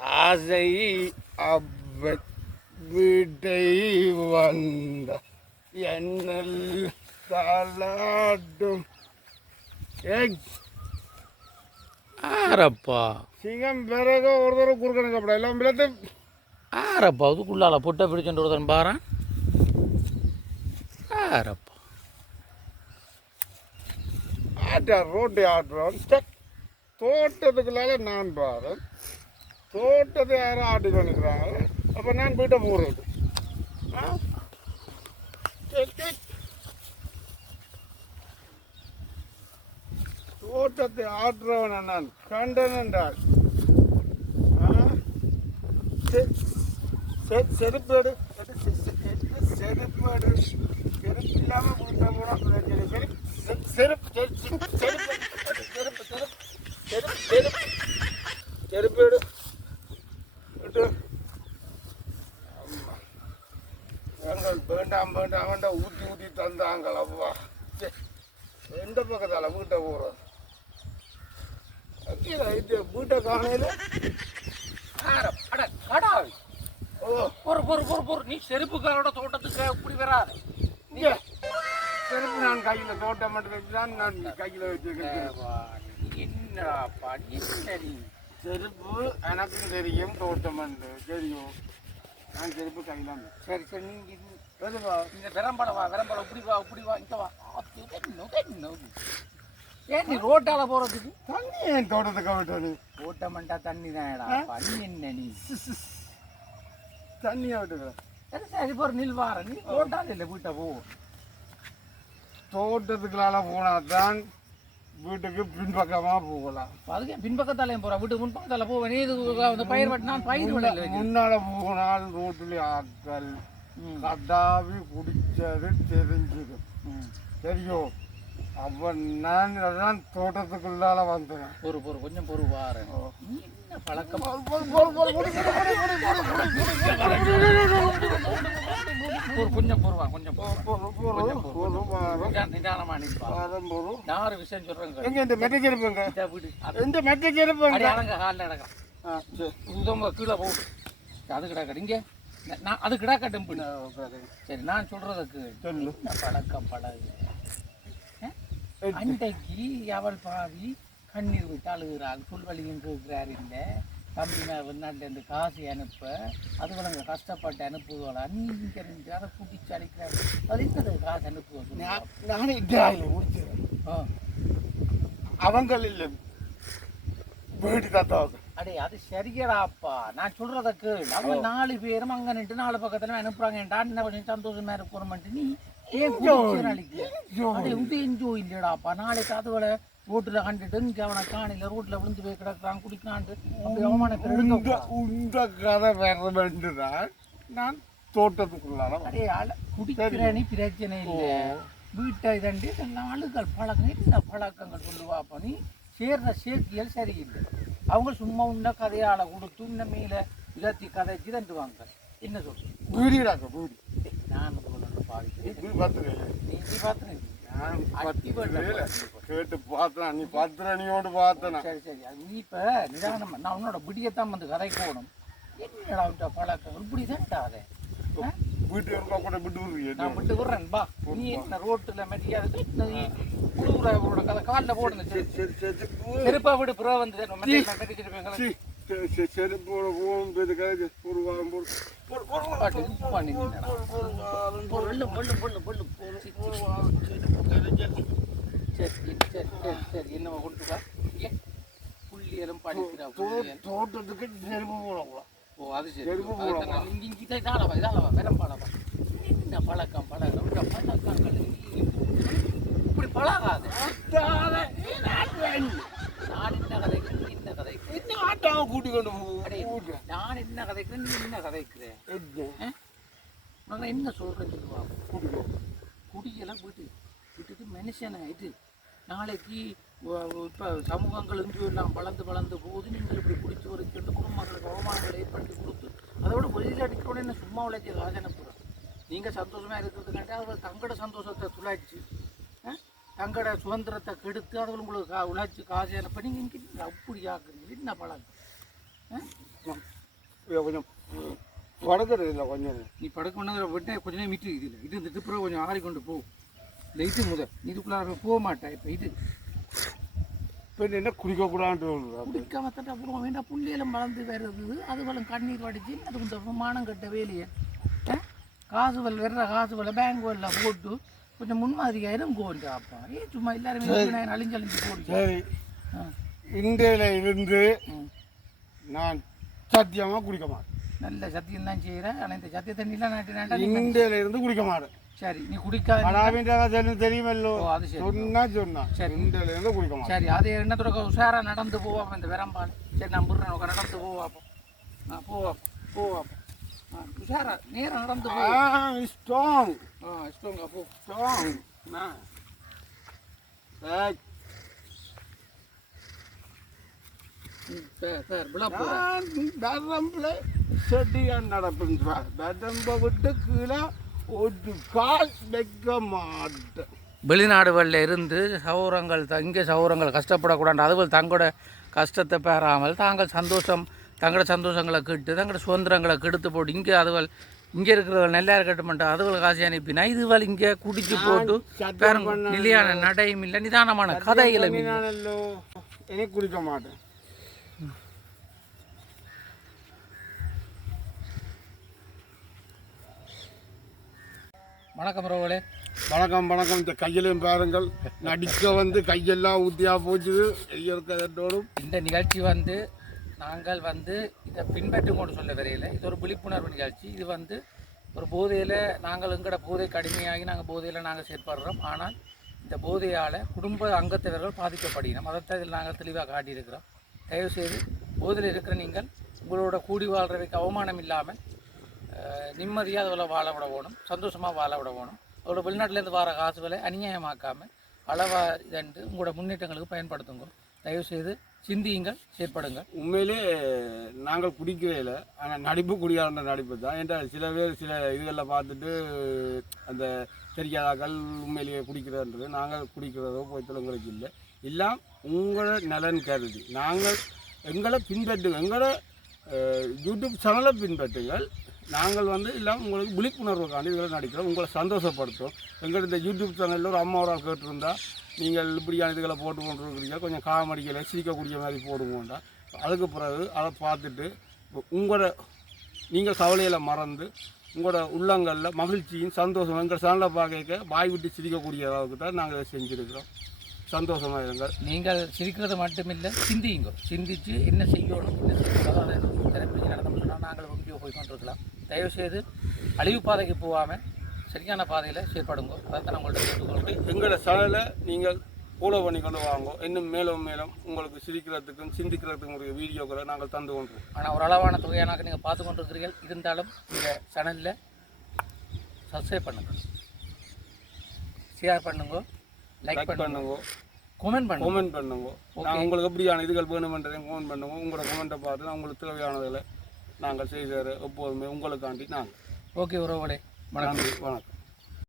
ஆசை அவன் வீட்டை வந்த என்னல் தலாடும். ஆரப்பா. சிங்கம் பிறகு ஒரு தடவை குறுக்கணும் கப்படா எல்லாம் பிளத்து ஆரப்பா அதுக்குள்ளால பொட்டை பிடிச்சுட்டு ஒருத்தன் பாறான். ஆரப்பா. ஆட்டா ரோட்டு ஆட்டுறோம் தோட்டத்துக்குள்ளால நான் பாதம் தோட்டத்தை யாரும் ஆட்டி பண்ணிக்கிறாங்க அப்போ நான் போயிட்ட போகிறது ஆ? தோட்டத்தை ஆட்டுறவன நான்? கண்டன் என்றால். செருப்பேடு செருப்பு இல்லாமல் போட்டா கூட செருப்பு செருப்பு செருப்பு. எடு எடு ஆமா. எங்கள் வேண்டாம் வேண்டாம் வேண்டாம் ஊற்றி ஊற்றி தந்தாங்கள் அப்பா சே, எந்த பக்கத்தால் வீட்டை காணையில் பொறு பொறு பொறு பொறு நீ செருப்புக்காரோட தோட்டத்துக்கு இப்படி வராது இங்க செருப்பு நான் கையில் தோட்டம் மட்டும் வச்சு தான் நான் கையில் வச்சுருக்கேன் என்னடாப்பா நீ செருப்பு எனக்கும் தெரியும் தோட்டம் தெரியும். நான் செருப்பு கையில் சரி சரி நீங்க இது- எதுவா இந்த விரம்பட வா விரம்பட இப்படி வா இப்படி வா. இங்க வா? ஏன் நீ ரோட்டால போறதுக்கு? தண்ணி என் தோட்டத்துக்கு விட்ட நீ ஓட்டமண்டா தண்ணி தானடா நீ என்ன நீ? தண்ணியை விட்டுக்கிறேன் சரி சரி போற நில் வார. நீ ரோட்டால இல்ல வீட்டை போ. தோட்டத்துக்குள்ளால போனால் தான் வீட்டுக்கு பின்பக்கமாக போகலாம் அதுக்கு பின்பக்கத்தாலையும் போற வீட்டு முன்பக்கத்தால போவேன் இது அந்த பயிர் வெட்டினா பயிர் விடல முன்னால போனால் ரோட்டில் ஆட்கள் கடாவி குடிச்சது தெரிஞ்சிடும் தெரியும் அவன் நான் அதான் தோட்டத்துக்குள்ளால வந்தேன் பொறு பொறு கொஞ்சம் பொறு வார என்ன பழக்கம் பொறு கொஞ்சம் பொறுவா கொஞ்சம் நிதானமா நிற்பா. நான் ஒரு விஷயம் சொல்றேன் எங்க இந்த மெட்டை செருப்புங்க இந்த மெட்டை செருப்புங்க அடி அடங்க காலில் சரி. இந்த கீழே போகும் அது இங்கே நான் அது கிடக்கட்டும் பிடி. சரி நான் சொல்றதுக்கு சொல்லு. பழக்கம் பழகு? அன்றைக்கு அவள் பாவி கண்ணீர் விட்டு அழுகிறாள். சொல்வழியும் கேட்கிறார் இல்லை தம்பி நான் வெளிநாட்டிலேருந்து காசு அனுப்ப அதுகளை அங்கே கஷ்டப்பட்டு அனுப்புவாள். அன்னைக்கு அதை குட்டிச்சு அடிக்கிறார் அது என்னது காசு அனுப்புவோம் நான் இட்டாயில முடிச்சிடறேன் அவங்க இல்லை வீட்டு தாத்தாவுக்கு அடே அது சரியடாப்பா. நான் சொல்றத கேள். அவங்க நாலு பேரும் அங்க நின்று நாலு பக்கத்துல அனுப்புறாங்கடா என்ன பண்ணி சந்தோஷமா இருக்கணும்ட்டு நீ ஏன் குடிச்சு நாளைக்கு? அடே இது என்ஜோய் இல்லடாப்பா நாளைக்கு அதுவளை ரோட்டுல கண்டுட்டு இங்க அவனை காணில ரோட்ல விழுந்து போய் கிடக்குறான் குடிக்கான்ட்டு அப்படி அவமானத்தை எடுக்க உந்த கதை வேற வேண்டுதான். நான் தோட்டத்துக்குள்ளால வந்தேன். அடே அழ குடிக்கிற நீ பிரச்சனை இல்லை. வீட்டை இதண்டு அழுகல் பழக்கம். என்ன பழக்கங்கள் சொல்லுவாப்பா நீ? சேர்ற சேர்த்தியல் சரியில்லை. அவங்க சும்மா உன்ன கதையால கொடுத்து உன்ன மேல இலத்தி கதைச்சு தண்டுவாங்க என்ன சொல்ற? வீடிடாக்க வீடு. நான் பார்த்துருக்கேன் நீ நீ பார்த்து நான் அட்டி பார்த்துக்கவே கேட்டு பார்த்தேன் நீ பத்திரணியோடு பார்த்தேன் சரி சரி அது நீ இப்ப நிதானம் நான் உன்னோட பிடியத்தான் வந்து கதை போகணும் என்னடா விட்ட பழக்கங்கள் இப்படி தான்டாதே வீட்டு இருக்கா கூட விட்டு விடுறியே நான் விட்டு விடுறேன் பா நீ என்ன ரோட்டுல மெட்டியாது உன்னோட கதை காலில் போடுங்க சரி சரி சரி செருப்பா விடு புற வந்து மெட்டிச்சிருப்பேன் சரி சரி சரி சரி போட போகும் போய் கதை ஒரு வாரம் போடு போடு போடு பாட்டு இது பண்ணி சரி சரி சரி சரி என்னவா கொடுத்துக்கா ஏ புள்ளியலும் படிக்கிறா தோட்டத்துக்கு நெருப்பு போடக்கூடாது. ஓ அது சரி. போடவா? இங்க இங்க இதை இதாலவா இதாலவா வெறம்பாலவா என்ன பழக்கம் பழக்கம் இந்த பழக்கங்கள் இப்படி பழகாது. நான் என்ன கதைக்கு நீ என்ன கதைக்கு? என்ன ஆட்டாவை கூட்டி கொண்டு அடே, போகிறேன் நான் என்ன கதைக்கிறேன் நீ என்ன கதைக்கிறேன் நான் என்ன சொல்றேன் சொல்லுவாங்க குடியெல்லாம் விட்டு விட்டுட்டு மனுஷனை இது? நாளைக்கு இப்போ சமூகங்கள் இருந்து எல்லாம் வளர்ந்து வளர்ந்து போகுது. நீங்கள் இப்படி குடிச்சு ஒரு ரெண்டு குடும்பங்களுக்கு அவமானங்களை ஏற்படுத்தி கொடுத்து அதோட வெளியில் அடிக்கிறோட என்ன சும்மா உழைச்சி காசு அனுப்புகிறோம் நீங்கள் சந்தோஷமாக இருக்கிறதுக்காண்டி அவர்கள் தங்களோட சந்தோஷத்தை துளைச்சி. ஆ? தங்களோட சுதந்திரத்தை கெடுத்து அவர்கள் உங்களுக்கு கா உழைச்சி காசு அனுப்ப நீங்கள் இங்கே அப்படி ஆக்குறீங்க. என்ன பழக்கம் ஆ? கொஞ்சம் படுக்கிறது இல்லை கொஞ்சம். நீ படுக்க பண்ணதில் விட்டு கொஞ்ச நேரம் மிட்டு இது இது இந்த திப்புறம் கொஞ்சம் ஆறி கொண்டு போ. இல்லை இது முத இதுக்குள்ளார போக மாட்டேன். இப்போ இது. இப்போ என்ன குடிக்கக்கூடாதுன்னு சொல்லுறேன் குடிக்காம தட்டா போடுவோம். வேண்டாம் புள்ளியெல்லாம் வளர்ந்து வருது அது வளம் கண்ணீர் வடிச்சு அது இந்த மானம் கட்ட வேலையை. ஆ? காசு வல் வர்ற காசு வல்ல பேங்க் வல்ல போட்டு கொஞ்சம் முன்மாதிரியாயிரும் கோண்டா அப்பா. ஏ சும்மா எல்லாருமே அழிஞ்சு அழிஞ்சு போடுச்சு. சரி. ஆ. இந்தியில இருந்து. நான் சத்தியமாக குடிக்க மாட்டேன். நல்ல சத்தியம் தான் செய்கிறேன் ஆனால் இந்த சத்திய தண்ணிலாம் நாட்டினாண்டா நீ இந்தியில இருந்து குடிக்க மாட்டேன். சரி நீ குடிக்காத. அடாவின்ற தெரியுமல்லோ? சரி. சொன்னா சொன்னா. சரி. இந்தியில இருந்து குடிக்க மாட்டேன். சரி அது என்ன தொடக்க உஷாரா நடந்து போவாப்ப இந்த விரம்பால் சரி நான் புடுறேன் உட்கார் நடந்து போவாப்போ ஆ போவாப்போ போவாப்போ உஷாரா நேரம் நடந்து போ. ஸ்ட்ராங் ஆ இஷ்டங்க போ. ஸ்ட்ராங் ம், சார் சார் விழா போகிறேன் நான் வரம்புல செடியா நடப்புன்றா வரம்ப விட்டு கீழே ஒரு கால் வைக்க மாட்டேன். வெளிநாடுகளில் இருந்து சௌரங்கள் இங்கே சௌரங்கள் கஷ்டப்படக்கூடாது. அதுபோல் தங்களோட கஷ்டத்தை பெறாமல் தாங்கள் சந்தோஷம் தங்களோட சந்தோஷங்களை கேட்டு தங்களோட சுதந்திரங்களை கெடுத்து போட்டு இங்கே அதுவல் இங்கே இருக்கிறவங்க நல்லா இருக்கட்டும் அதுவல் காசு அனுப்பினா இதுவல் இங்கே குடிச்சு போட்டு நிலையான நடையும் இல்லை. நிதானமான கதைகளும் எனக்கு குடிக்க மாட்டேன். வணக்கம் ரோவலே வணக்கம் வணக்கம். இந்த கையிலையும் பாருங்கள். நடிக்க வந்து கையெல்லாம் ஊத்தியா போச்சுது. எய்யற்கதோடும் இந்த நிகழ்ச்சி வந்து நாங்கள் வந்து இதை பின்பற்றும் கொண்டு சொல்ல வரையில் இது ஒரு விழிப்புணர்வு நிகழ்ச்சி. இது வந்து ஒரு போதையில் நாங்கள் எங்கட போதை கடுமையாகி நாங்கள் போதையில் நாங்கள் செயற்படுறோம். ஆனால் இந்த போதையால் குடும்ப அங்கத்தவர்கள் பாதிக்கப்படுகிறோம் அதைத்தான் இதில் நாங்கள் தெளிவாக காட்டியிருக்கிறோம். தயவுசெய்து போதையில் இருக்கிற நீங்கள் உங்களோட கூடி வாழ்றதுக்கு அவமானம் இல்லாமல் நிம்மதியாக அதில் வாழ விட வேணும் சந்தோஷமாக வாழ விட வேணும். அதோட வெளிநாட்டிலேருந்து வர காசுகளை அநியாயமாக்காமல் அளவாக இதண்டு உங்களோட முன்னேற்றங்களுக்கு பயன்படுத்துங்க. தயவுசெய்து சிந்தியுங்கள் செயற்படுங்கள். உண்மையிலே நாங்கள் குடிக்கவே இல்லை. ஆனால் நடிப்பு குடியாண்ட நடிப்பு தான். ஏன்டா சில பேர் சில இதுகளில் பார்த்துட்டு அந்த தெரியாதாக்கள் உண்மையிலேயே குடிக்கிறன்றது. நாங்கள் குடிக்கிறதோ போய்த்தல உங்களுக்கு இல்லை. எல்லாம் உங்களோட நலன் கருதி. நாங்கள் எங்களை பின்பற்றுங்க எங்களை யூடியூப் சேனலை பின்பற்றுங்கள். நாங்கள் வந்து எல்லாம் உங்களுக்கு விழிப்புணர்வுக்காண்டி இதில் நடிக்கிறோம். உங்களை சந்தோஷப்படுத்தும் எங்கள் இந்த யூடியூப் சேனலில் ஒரு அம்மா ஒரு ஆள் கேட்டிருந்தா நீங்கள் இப்படியான இதுகளை போட்டு கொண்டிருக்கிறீங்க. கொஞ்சம் காமெடிகளை சிரிக்கக்கூடிய மாதிரி போடுங்கண்டா. அதுக்கு பிறகு அதை பார்த்துட்டு உங்களோட நீங்கள் கவலையில் மறந்து உங்களோட உள்ளங்களில் மகிழ்ச்சியும் சந்தோஷம் எங்கள் சேனலை பார்க்க வாய் விட்டு சிரிக்கக்கூடிய அளவுக்கு தான் நாங்கள் இதை செஞ்சுருக்கிறோம். சந்தோஷமாக இருங்கள் நீங்கள் சிரிக்கிறது மட்டுமில்லை சிந்தியுங்க. சிந்திச்சு என்ன செய்யணும் என்ன செய்யக்கூடாது நாங்கள் வீடியோ போய் கொண்டிருக்கலாம். தயவுசெய்து அழிவு பாதைக்கு போகாமல் சரியான பாதையில் செயற்படுங்க அதான் உங்கள்கிட்ட கேட்டுக்கொள்கிறேன் எங்களோட சேனலை நீங்கள் ஃபாலோ பண்ணி கொண்டு வாங்க. இன்னும் மேலும் மேலும் உங்களுக்கு சிரிக்கிறதுக்கும் சிந்திக்கிறதுக்கும் உரிய வீடியோக்களை நாங்கள் தந்து கொண்டுருவோம் ஆனால் ஒரு அளவான தொகையானாக்க நீங்கள் பார்த்து கொண்டிருக்கிறீர்கள். இருந்தாலும் இந்த சேனலில் சப்ஸ்கிரைப் பண்ணுங்க. ஷேர் பண்ணுங்க. லைக் பண்ணுங்க. கமெண்ட் பண்ணுங்க. கமெண்ட் பண்ணுங்க. நான் உங்களுக்கு எப்படியான இதுகள் வேணுமென்றதையும் கமெண்ட் பண்ணுங்க. உங்களோட கமெண்ட்டை பார்த்து நான் உங்களுக்கு தேவையானதில் நாங்கள் செய்து எப்போதுமே உங்களுக்காண்டி நாங்கள். ஓகே உறவுகளே வணக்கம். வணக்கம்.